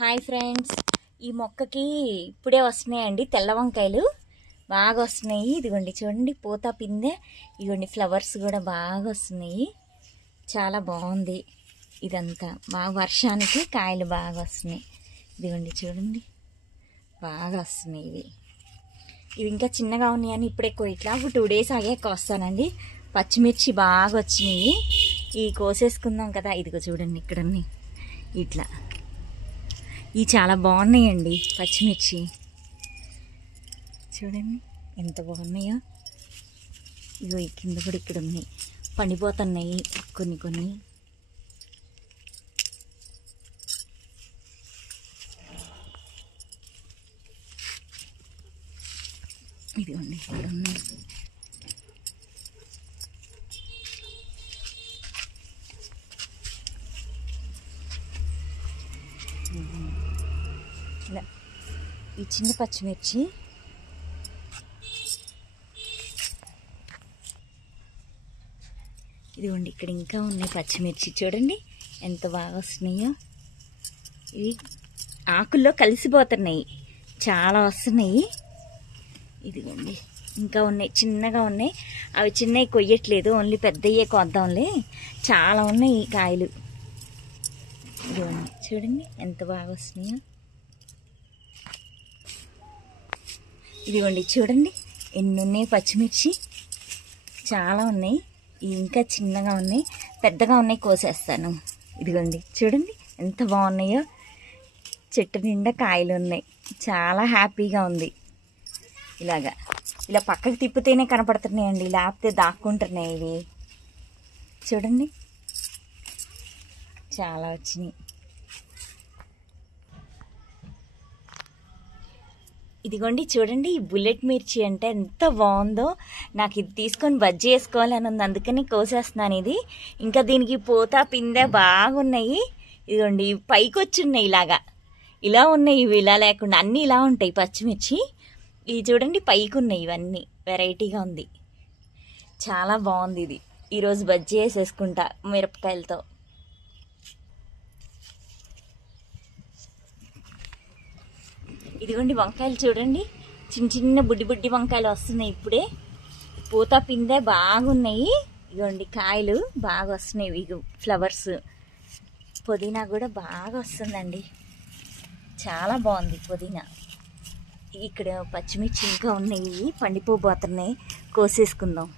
Hi friends, ఈ మొక్కకి ఇప్పుడే వస్తున్నాయండి తెల్ల వంకాయలు బాగా వస్తున్నాయి. ఇదిగోండి చూడండి, పూత పిందె, ఇదిగోండి ఫ్లవర్స్ కూడా బాగా వస్తున్నాయి. చాలా బాగుంది. ఇదంతా బాగా వర్షానికి కాయలు బాగా వస్తున్నాయి. ఇదిగోండి చూడండి, బాగా వస్తున్నాయి. ఇవి ఇంకా చిన్నగా ఉన్నాయని ఇప్పుడే ఇట్లా 2 days ఆగాక వస్తానండి. పచ్చిమిర్చి బాగా వచ్చినాయి, ఇవి కోసేసుకుందాం కదా. ఇదిగో చూడండి, ఇక్కడ ఉన్నాయి ఇట్లా. ఇవి చాలా బాగున్నాయండి పచ్చిమిర్చి, చూడండి ఎంత బాగున్నాయో. ఇగో ఈ కింద కూడా ఇక్కడ ఉన్నాయి, పండిపోతున్నాయి కొన్ని కొన్ని. ఇదిగోండి ఇక్కడ ఉన్నాయి. ఈ చిన్న పచ్చిమిర్చి ఇదిగోండి, ఇక్కడ ఇంకా ఉన్నాయి పచ్చిమిర్చి. చూడండి ఎంత బాగా వస్తున్నాయో. ఇవి ఆకుల్లో కలిసిపోతున్నాయి, చాలా వస్తున్నాయి. ఇదిగోండి ఇంకా ఉన్నాయి, చిన్నగా ఉన్నాయి. అవి చిన్నవి కొయ్యట్లేదు, ఓన్లీ పెద్దయ్యే కొద్దాంలే. చాలా ఉన్నాయి ఈ కాయలు. ఇదిగోండి చూడండి ఎంత బాగా వస్తున్నాయో. ఇదిగోండి చూడండి ఎన్ని ఉన్నాయి పచ్చిమిర్చి, చాలా ఉన్నాయి. ఇంకా చిన్నగా ఉన్నాయి, పెద్దగా ఉన్నాయి, కోసేస్తాను. ఇదిగోండి చూడండి ఎంత బాగున్నాయో. చెట్టు నిండా కాయలు ఉన్నాయి, చాలా హ్యాపీగా ఉంది. ఇలా పక్కకు తిప్పితేనే కనపడుతున్నాయండి, లేకపోతే దాక్కుంటున్నాయి ఇవి. చూడండి చాలా వచ్చినాయి. ఇదిగోండి చూడండి, ఈ బుల్లెట్ మిర్చి అంటే ఎంత బాగుందో. నాకు ఇది తీసుకొని బజ్జీ వేసుకోవాలని ఉంది, అందుకని కోసేస్తున్నాను ఇది. ఇంకా దీనికి పూత పిందె బాగున్నాయి. ఇదిగోండి పైకి వచ్చున్నాయి, ఇలా ఉన్నాయి. ఇవి ఇలా లేకుండా అన్నీ ఇలా ఉంటాయి పచ్చిమిర్చి. ఇవి చూడండి పైకి ఉన్నాయి, ఇవన్నీ వెరైటీగా ఉంది. చాలా బాగుంది ఇది. ఈరోజు బజ్జీ వేసేసుకుంటా మిరపకాయలతో. ఇదిగోండి వంకాయలు చూడండి, చిన్న చిన్న బుడ్డి బుడ్డి వంకాయలు వస్తున్నాయి ఇప్పుడే. పూత పిందె బాగున్నాయి. ఇదిగోండి కాయలు బాగా వస్తున్నాయి, ఇవి ఫ్లవర్స్. పుదీనా కూడా బాగా వస్తుందండి, చాలా బాగుంది పుదీనా. ఇక్కడ పచ్చిమిర్చి ఇంకా ఉన్నాయి, పండిపోబోతున్నాయి, కోసేసుకుందాం.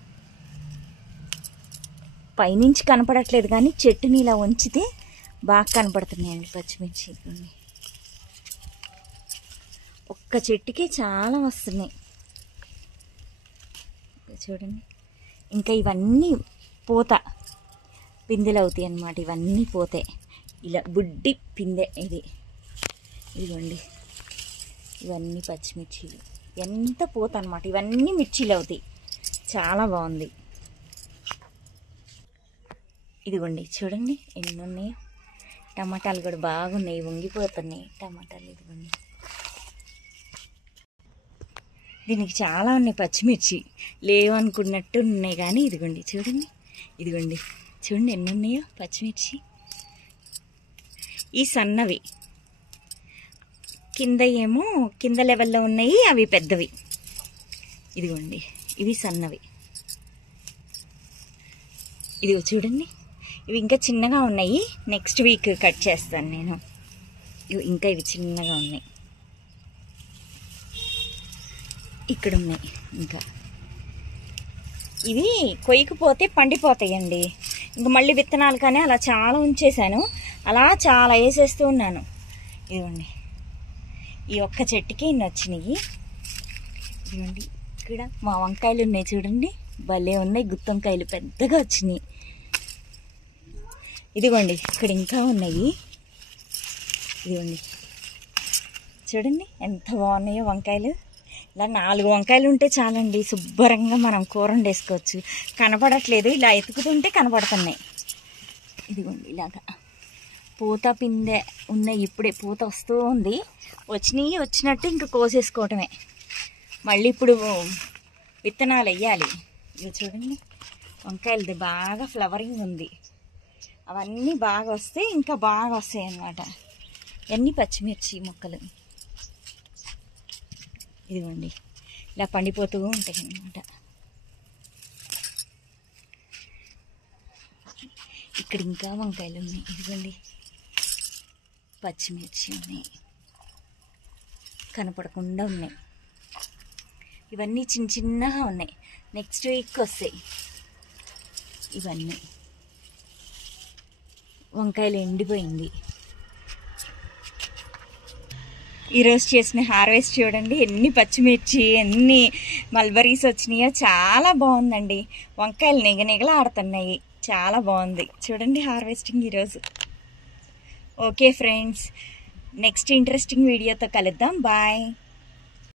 పైనుంచి కనపడట్లేదు కానీ చెట్టుని ఇలా ఉంచితే బాగా కనపడుతున్నాయండి పచ్చిమిర్చి. ఒక్క చెట్టుకి చాలా వస్తున్నాయి చూడండి. ఇంకా ఇవన్నీ పూత పిందెలు అవుతాయి అన్నమాట, ఇవన్నీ పోతే ఇలా బుడ్డి పిందె ఇది. ఇదిగోండి ఇవన్నీ పచ్చిమిర్చీలు, ఎంత పూత అనమాట. ఇవన్నీ మిర్చీలు అవుతాయి, చాలా బాగుంది. ఇదిగోండి చూడండి ఎన్ని ఉన్నాయి. టమాటాలు కూడా బాగున్నాయి, వంగిపోతున్నాయి టమాటాలు. ఇదిగోండి దీనికి చాలా ఉన్నాయి పచ్చిమిర్చి, లేవనుకున్నట్టు ఉన్నాయి కానీ ఇదిగోండి చూడండి. ఇదిగోండి చూడండి ఎన్ని ఉన్నాయో పచ్చిమిర్చి. ఈ సన్నవి కింద ఏమో కింద లెవెల్లో ఉన్నాయి, అవి పెద్దవి. ఇదిగోండి ఇవి సన్నవి. ఇదిగో చూడండి, ఇవి ఇంకా చిన్నగా ఉన్నాయి, నెక్స్ట్ వీక్ కట్ చేస్తాను నేను. ఇంకా ఇవి చిన్నగా ఉన్నాయి, ఇక్కడ ఉన్నాయి. ఇంకా ఇవి కొయ్యకపోతే పండిపోతాయండి. ఇంకా మళ్ళీ విత్తనాలు కానీ అలా చాలా ఉంచేసాను, అలా చాలా వేసేస్తూ ఉన్నాను. ఇదిగోండి ఈ ఒక్క చెట్టుకి ఇన్ని వచ్చినాయి. ఇదిగోండి ఇక్కడ మా వంకాయలు ఉన్నాయి చూడండి, భలే ఉన్నాయి, గుత్తొంకాయలు పెద్దగా వచ్చినాయి. ఇదిగోండి ఇక్కడ ఇంకా ఉన్నాయి. ఇదిగోండి చూడండి ఎంత బాగున్నాయో వంకాయలు. ఇలా 4 వంకాయలు ఉంటే చాలండి, శుభ్రంగా మనం కూర వండేసుకోవచ్చు. కనపడట్లేదు, ఇలా ఎతుకుతుంటే కనపడుతున్నాయి. ఇదిగోండి ఇలాగా పూత పిందె ఉన్నాయి, ఇప్పుడే పూత వస్తూ ఉంది. వచ్చినట్టు ఇంకా కోసేసుకోవటమే. మళ్ళీ ఇప్పుడు విత్తనాలు వేయాలి. ఇది చూడండి వంకాయలది బాగా ఫ్లవరింగ్ ఉంది. అవన్నీ బాగా వస్తే ఇంకా బాగా వస్తాయి అన్నమాట. అన్ని పచ్చిమిర్చి మొక్కలు ఇదిగోండి ఇలా పండిపోతూ ఉంటాయి అన్నమాట. ఇక్కడ ఇంకా వంకాయలు ఉన్నాయి. ఇదిగోండి పచ్చిమిర్చి ఉన్నాయి, కనపడకుండా ఉన్నాయి. ఇవన్నీ చిన్న చిన్నగా ఉన్నాయి, నెక్స్ట్ వీక్ వస్తాయి. ఇవన్నీ వంకాయలు ఎండిపోయింది. ఈరోజు చేసిన హార్వెస్ట్ చూడండి, ఎన్ని పచ్చిమిర్చి ఎన్ని మల్బరీస్ వచ్చినాయో. చాలా బాగుందండి, వంకాయలు నిగనిగలాడుతున్నాయి. చాలా బాగుంది చూడండి హార్వెస్టింగ్ ఈరోజు. ఓకే ఫ్రెండ్స్, నెక్స్ట్ ఇంట్రెస్టింగ్ వీడియోతో కలుద్దాం. బాయ్.